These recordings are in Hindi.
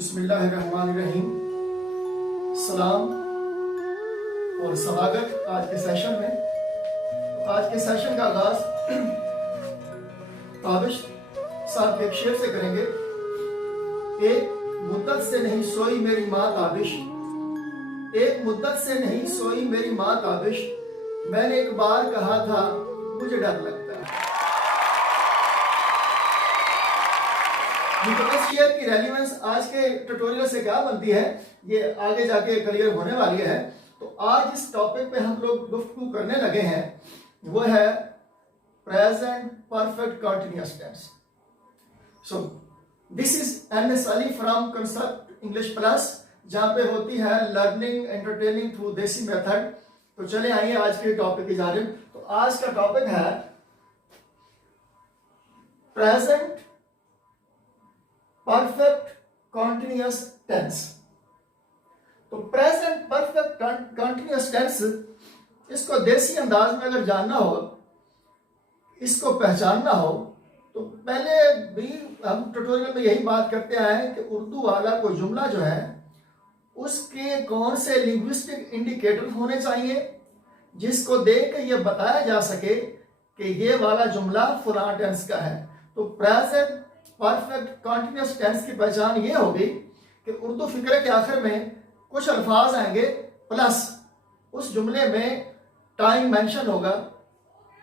बिस्मिल्लाहिर्रहमानिर्रहीम। सलाम और स्वागत आज के सेशन में। तो आज के सेशन का आगाज ताबिश साहब के एक शेर से करेंगे। एक मुद्दत से नहीं सोई मेरी माँ ताबिश, एक मुद्दत से नहीं सोई मेरी माँ ताबिश, मैंने एक बार कहा था मुझे डर लगता है। मुकद्दस शेर की रेलिवेंस आज के ट्यूटोरियल से क्या बनती है, ये आगे जाके क्लियर होने वाली है। तो आज इस टॉपिक पे हम लोग गुफ्तगू करने लगे हैं, वो है present perfect continuous tense. So this is N S. Ali from concept English plus, जहां पे होती है learning entertaining through desi method. तो चले आइए आज के टॉपिक की जानिब। तो आज का टॉपिक है प्रेजेंट परफेक्ट कॉन्टिन्यूअस टेंस। तो प्रेजेंट परफेक्ट कॉन्टिन्यूअस टेंस, इसको देसी अंदाज में अगर जानना हो, इसको पहचानना हो, तो पहले भी हम ट्यूटोरियल में यही बात करते आए हैं कि उर्दू वाला कोई जुमला जो है उसके कौन से लिंग्विस्टिक इंडिकेटर होने चाहिए जिसको देख के ये बताया जा सके कि ये वाला जुमला फलां टेंस का है। तो प्रेजेंट परफेक्ट कॉन्टिन्यूअस टेंस की पहचान ये होगी कि उर्दू फिक्रे के आखिर में कुछ अल्फाज आएंगे प्लस उस जुमले में टाइम मेंशन होगा।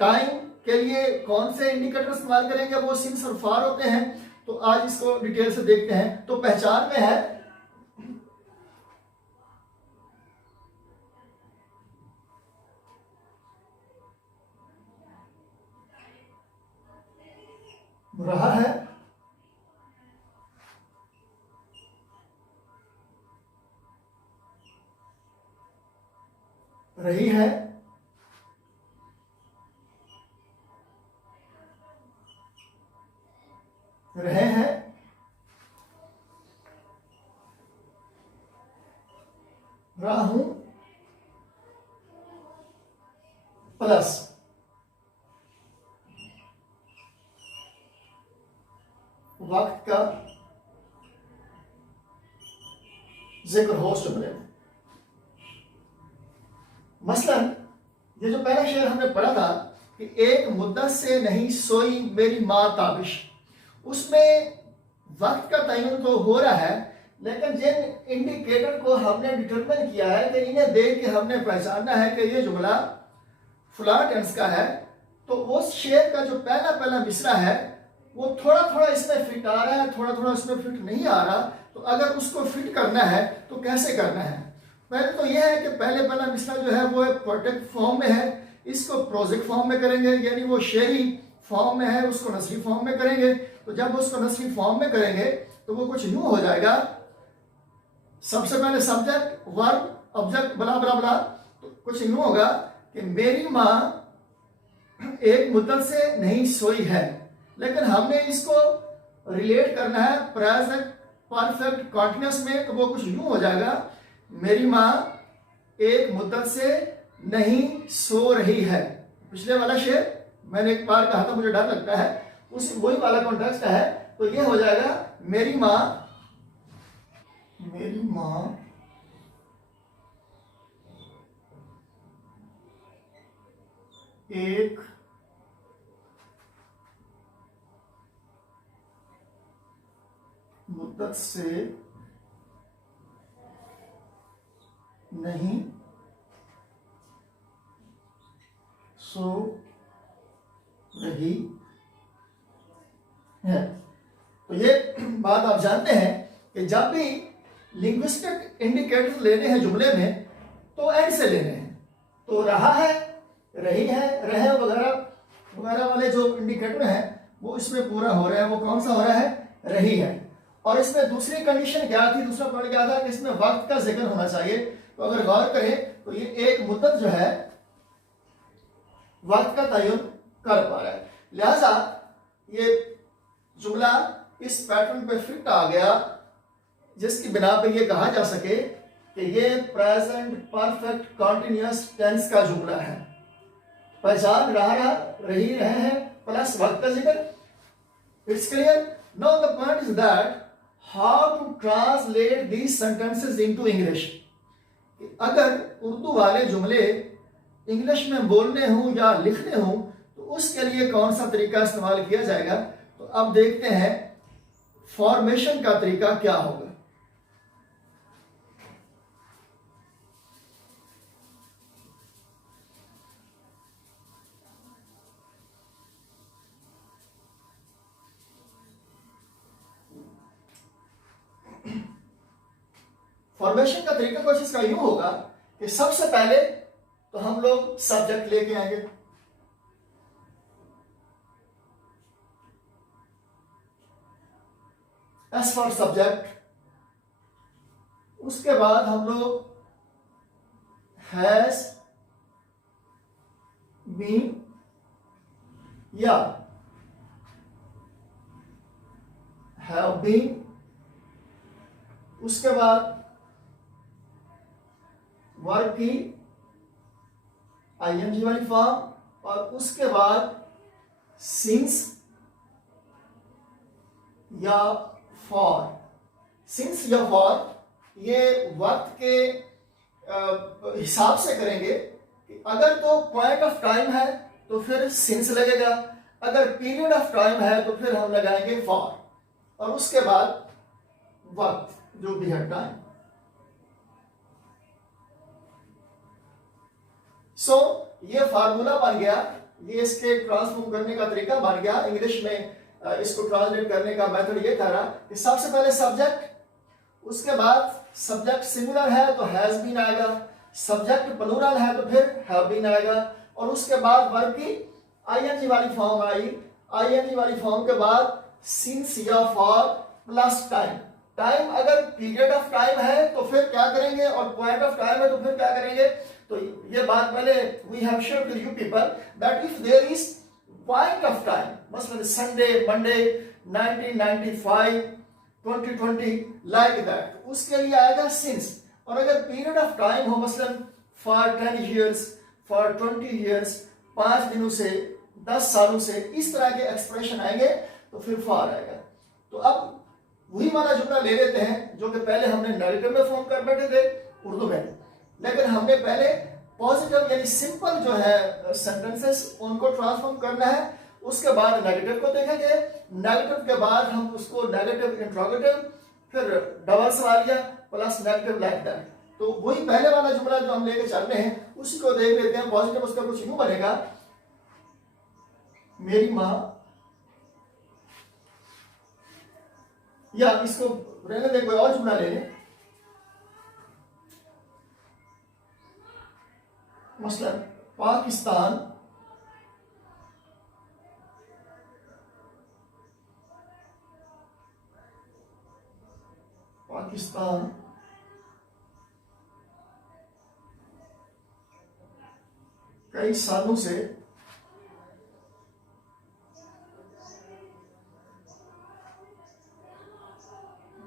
टाइम के लिए कौन से इंडिकेटर इस्तेमाल करेंगे, वो सिंस और फार होते हैं। तो आज इसको डिटेल से देखते हैं। तो पहचान में है रहा है, रही है, रहे हैं, रहा हूं प्लस वक्त का जिक्र हो जुमले में। मसलन ये जो पहला शेर हमने पढ़ा था कि एक मुद्दत से नहीं सोई मेरी माँ ताबिश, उसमें वक्त का तयन तो हो रहा है, लेकिन जिन इंडिकेटर को हमने डिटरमिन किया है कि इन्हें देख के हमने पहचानना है कि ये जुमला फलां टेंस का है, तो उस शेर का जो पहला पहला मिसरा है वो थोड़ा थोड़ा इसमें फिट आ रहा है, थोड़ा थोड़ा इसमें फिट नहीं आ रहा। तो अगर उसको फिट करना है तो कैसे करना है? पहले तो यह है कि पहले पहला मिसरा जो है वो प्रोटेक्ट फॉर्म में है, इसको प्रोजिक फॉर्म में करेंगे, यानी वो शेरी फॉर्म में है उसको नसरी फॉर्म में करेंगे। तो जब उसको नसरी फॉर्म में करेंगे तो वो कुछ यूं हो जाएगा, सबसे पहले सब्जेक्ट वर्ब ऑब्जेक्ट बला बला बला। तो कुछ यूं होगा कि मेरी माँ एक मुद्दत से नहीं सोई है, लेकिन हमने इसको रिलेट करना है प्रेजेंट परफेक्ट कॉन्टिन्यूअस में। तो वो कुछ यूं हो जाएगा, मेरी माँ एक मुद्दत से नहीं सो रही है। पिछले वाला शेर मैंने एक बार कहा था मुझे डर लगता है, उस वही वाला कॉन्टेक्स्ट है। तो ये हो जाएगा मेरी माँ एक मुद्दत से नहीं सो रही है। तो ये बात आप जानते हैं कि जब भी लिंग्विस्टिक इंडिकेटर लेने हैं जुमले में तो एंड से लेने हैं। तो रहा है, रही है, रहे वगैरह वगैरह वाले जो इंडिकेटर हैं वो इसमें पूरा हो रहा है। वो कौन सा हो रहा है? रही है। और इसमें दूसरी कंडीशन क्या थी, दूसरा पॉइंट क्या था कि इसमें वक्त का जिक्र होना चाहिए। तो अगर गौर करें तो ये एक मुद्दत जो है वक्त का तयन कर पा रहा है, लिहाजा ये जुमला इस पैटर्न पे फिट आ गया, जिसकी बिना पे ये कहा जा सके कि ये प्रेजेंट परफेक्ट कॉन्टिन्यूअस टेंस का जुमला है। पहचान रहा, रही, रहे हैं प्लस वक्त का जिक्र। It's clear. Now the point is that how to translate these sentences into English. अगर उर्दू वाले जुमले इंग्लिश में बोलने हों या लिखने हों तो उसके लिए कौन सा तरीका इस्तेमाल किया जाएगा। तो अब देखते हैं फॉर्मेशन का तरीका क्या होगा। फॉर्मेशन का तरीका कुछ इसका यूं होगा कि सबसे पहले तो हम लोग सब्जेक्ट लेके आएंगे, एस फॉर सब्जेक्ट। उसके बाद हम लोग हैज बीन या हैव बीन। उसके बाद वर्ब की आईएनजी वाली फॉर्म और उसके बाद सिंस या फॉर। सिंस या फॉर ये वक्त के हिसाब से करेंगे कि अगर तो पॉइंट ऑफ टाइम है तो फिर सिंस लगेगा, अगर पीरियड ऑफ टाइम है तो फिर हम लगाएंगे फॉर और उसके बाद वक्त जो भी है टाइम। सो ये फार्मूला बन गया, ये इसके ट्रांसफॉर्म करने का तरीका बन गया। इंग्लिश में इसको ट्रांसलेट करने का मेथड ये था कि सबसे पहले सब्जेक्ट, उसके बाद सब्जेक्ट सिंगुलर है तो हैज बीन आएगा, सब्जेक्ट प्लूरल है तो फिर हैव बीन आएगा और उसके बाद वर्ब की आईएनजी वाली फॉर्म आई। आईएनजी वाली फॉर्म के बाद सिंस या फॉर प्लस टाइम। टाइम अगर पीरियड ऑफ टाइम है तो फिर क्या करेंगे और पॉइंट ऑफ टाइम है तो फिर क्या करेंगे। तो ये बात पहले we have shared with you people that if there is point of time, मसलन संडे, मंडे, 1995, 2020 लाइक दैट, उसके लिए आएगा सिंस। और अगर पीरियड ऑफ टाइम हो मसलन फॉर 10 years, फॉर 20 years, 5 दिनों से, 10 सालों से, इस तरह के एक्सप्रेशन आएंगे तो फिर फॉर आएगा। तो अब वही वाला जुमला ले लेते हैं जो कि पहले हमने नेगेटिव में फॉर्म कर बैठे थे उर्दू में, लेकिन हमने पहले पॉजिटिव यानी सिंपल जो है सेंटेंसेस उनको ट्रांसफॉर्म करना है। उसके बाद नेगेटिव को देखेंगे, नेगेटिव के बाद हम उसको नेगेटिव इंट्रोगेटिव, फिर डबल सवालिया प्लस नेगेटिव लाइक दैट। तो वही पहले वाला जुमला जो हम लेके चल रहे हैं उसी को देख लेते हैं। पॉजिटिव उसका कुछ यूं बनेगा, मेरी माँ, या इसको रहने दे, कोई और जुमला ले लें, मसलन पाकिस्तान कई सालों से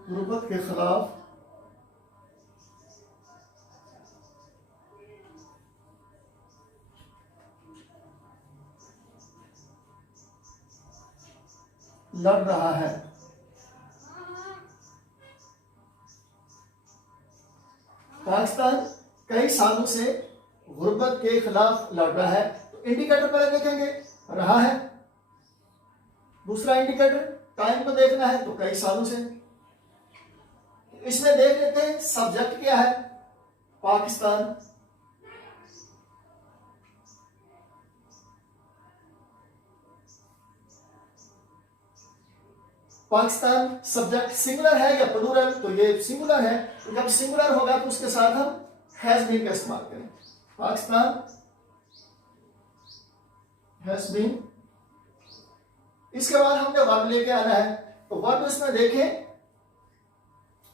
गुर्बत के खिलाफ लड़ रहा है। पाकिस्तान कई सालों से गुर्बत के खिलाफ लड़ रहा है, तो इंडिकेटर पहले देखेंगे, रहा है। दूसरा इंडिकेटर टाइम को देखना है, तो कई सालों से। इसमें देख लेते हैं सब्जेक्ट क्या है, पाकिस्तान। पाकिस्तान सब्जेक्ट सिंगुलर है या प्लूरल, तो ये सिंगुलर है। तो जब सिंगुलर होगा तो उसके साथ हम हैज बीन का इस्तेमाल करें। Pakistan has been. इसके बाद हमने वर्ब लेके आना है, तो वर्ब इसमें देखें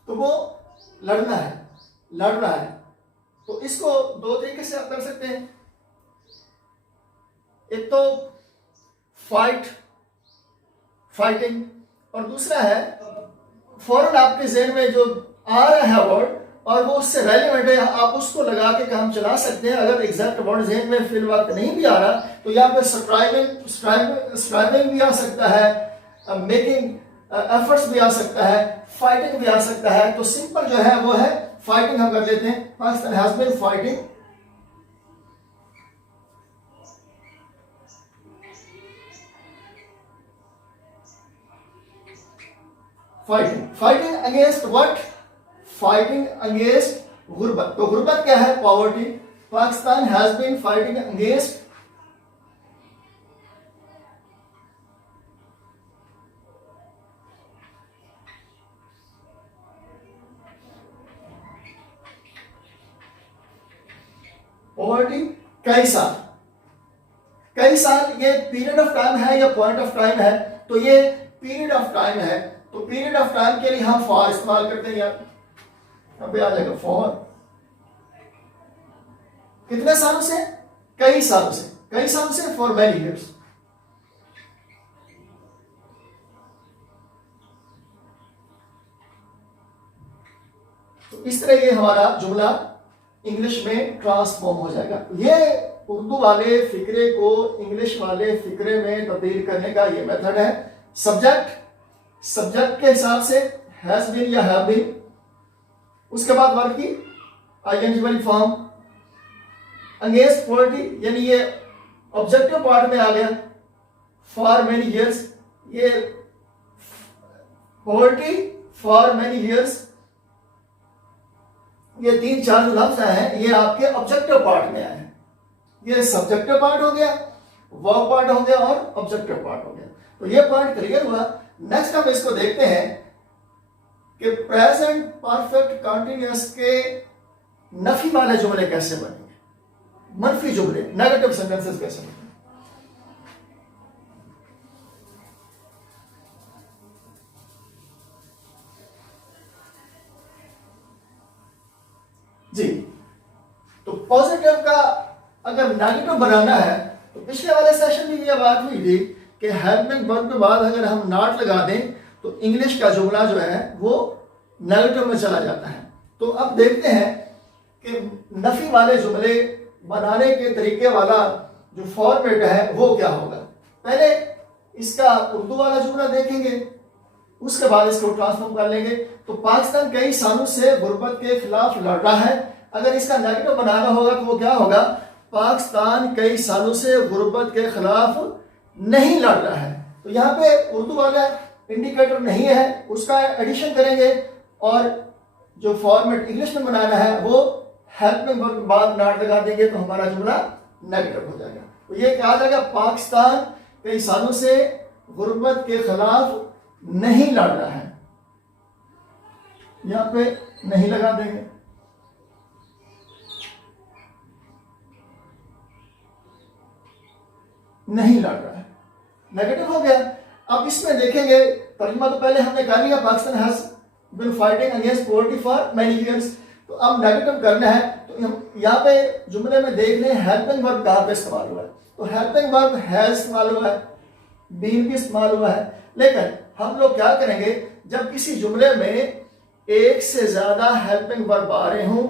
तो वो लड़ना है, लड़ रहा है। तो इसको दो तरीके से आप कर सकते हैं। एक तो फाइट, फाइटिंग, और दूसरा है फौरन आपके ज़हन में जो आ रहा है वर्ड और वो उससे रेलिवेंट है, आप उसको लगा के काम चला सकते हैं। अगर एग्जैक्ट वर्ड ज़हन में फिल वक्त नहीं भी आ रहा तो यहाँ पे स्ट्राइविंग भी आ सकता है, मेकिंग एफर्ट्स भी आ सकता है, फाइटिंग भी आ सकता है। तो सिंपल जो है वो है फाइटिंग, हम कर लेते हैं। Pakistan has been fighting fighting against what? Fighting against गुर्बत। तो गुर्बत क्या है? Poverty. Pakistan has been fighting against poverty कई साल। कई साल ये पीरियड ऑफ टाइम है या पॉइंट ऑफ टाइम है? तो ये पीरियड ऑफ टाइम है। तो पीरियड ऑफ टाइम के लिए हम फॉर इस्तेमाल करते हैं यार, अभी आ जाएगा फॉर। कितने सालों से? कई सालों से। कई सालों से, फॉर मैनी ईयर्स। तो इस तरह ये हमारा जुमला इंग्लिश में ट्रांसफॉर्म हो जाएगा। ये उर्दू वाले फिक्रे को इंग्लिश वाले फिक्रे में तब्दील करने का ये मेथड है। सब्जेक्ट के हिसाब से हैज बीन या हैव बीन, उसके बाद वर्ब की आईएनजी वाली फॉर्म, अगेंस्ट पॉवर्टी यानी ये ऑब्जेक्टिव पार्ट में आ गया, फॉर मेनी ईयर्स, ये पॉवर्टी फॉर मेनी ईयर्स, ये 3-4 जो लफ्ज हैं ये आपके ऑब्जेक्टिव पार्ट में आए हैं। ये सब्जेक्टिव पार्ट हो गया, वर्ब पार्ट हो गया और ऑब्जेक्टिव पार्ट हो गया। तो ये पॉइंट क्लियर हुआ। नेक्स्ट हम इसको देखते हैं कि प्रेजेंट परफेक्ट कंटीन्यूअस के नफी वाले जुमले कैसे बनेंगे, मनफी जुमले, नेगेटिव सेंटेंसेस कैसे बनेंगे। जी, तो पॉजिटिव का अगर नेगेटिव बनाना है तो पिछले वाले सेशन में ये बात हुई थी कि हेल्पिंग वर्ब के बाद अगर हम नॉट लगा दें तो इंग्लिश का जुमला जो है वो नेगेटिव में चला जाता है। तो अब देखते हैं कि नफी वाले जुमले बनाने के तरीके वाला जो फॉर्मेट है वो क्या होगा। पहले इसका उर्दू वाला जुमला देखेंगे, उसके बाद इसको ट्रांसफॉर्म कर लेंगे। तो पाकिस्तान कई सालों से गुर्बत के खिलाफ लड़ रहा है। अगर इसका नेगेटिव बनाना होगा तो वो क्या होगा? पाकिस्तान कई सालों से गुर्बत के खिलाफ नहीं लड़ रहा है। तो यहाँ पे उर्दू वाला इंडिकेटर नहीं है, उसका एडिशन करेंगे और जो फॉर्मेट इंग्लिश में बनाना है वो हेल्पिंग वर्ब के बाद नॉट लगा देंगे तो हमारा जुमला नेगेटिव हो जाएगा। तो ये क्या आ जाएगा? पाकिस्तान कई सालों से गुर्बत के खिलाफ नहीं लड़ रहा है। यहां पे नहीं लगा देंगे। नहीं लड़ रहा है, नेगेटिव हो गया। अब इसमें देखेंगे तर्जुमा तो पहले हमने कर लिया, Pakistan has been fighting against poverty for many years. तो अब नेगेटिव करना है तो हम यहाँ पे जुमले में देख लें हेल्पिंग वर्ब कहाँ पे इस्तेमाल हुआ है। तो हेल्पिंग वर्ब हैज इस्तेमाल हुआ है, बीन भी इस्तेमाल हुआ है। लेकिन हम लोग क्या करेंगे, जब किसी जुमले में एक से ज्यादा हेल्पिंग वर्ब आ रहे हों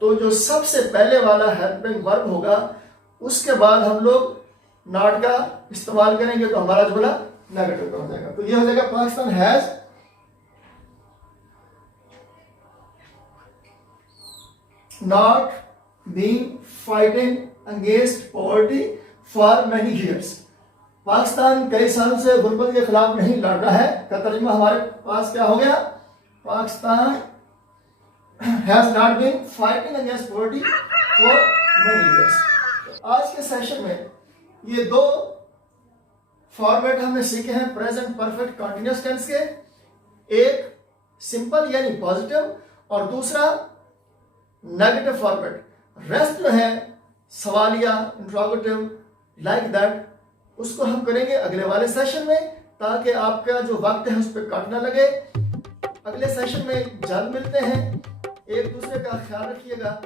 तो जो सबसे पहले वाला हेल्पिंग वर्ब होगा उसके बाद हम लोग नॉट का इस्तेमाल करेंगे तो हमारा जुमला नेगेटिव का हो जाएगा। तो ये हो जाएगा Pakistan has not been fighting against poverty for many years. Pakistan कई सालों से गुर्बत के खिलाफ नहीं लड़ रहा है का तर्जुमा हमारे पास क्या हो गया? Pakistan has not been fighting against poverty for many years. तो आज के सेशन में ये दो फॉर्मेट हमने सीखे हैं प्रेजेंट परफेक्ट कंटीन्यूअस टेंस के, एक सिंपल यानी पॉजिटिव और दूसरा नेगेटिव फॉर्मेट। रेस्ट जो है सवालिया, इंट्रोगेटिव, लाइक दैट, उसको हम करेंगे अगले वाले सेशन में ताकि आपका जो वक्त है उस पर कट ना लगे। अगले सेशन में जल्द मिलते हैं। एक दूसरे का ख्याल रखिएगा।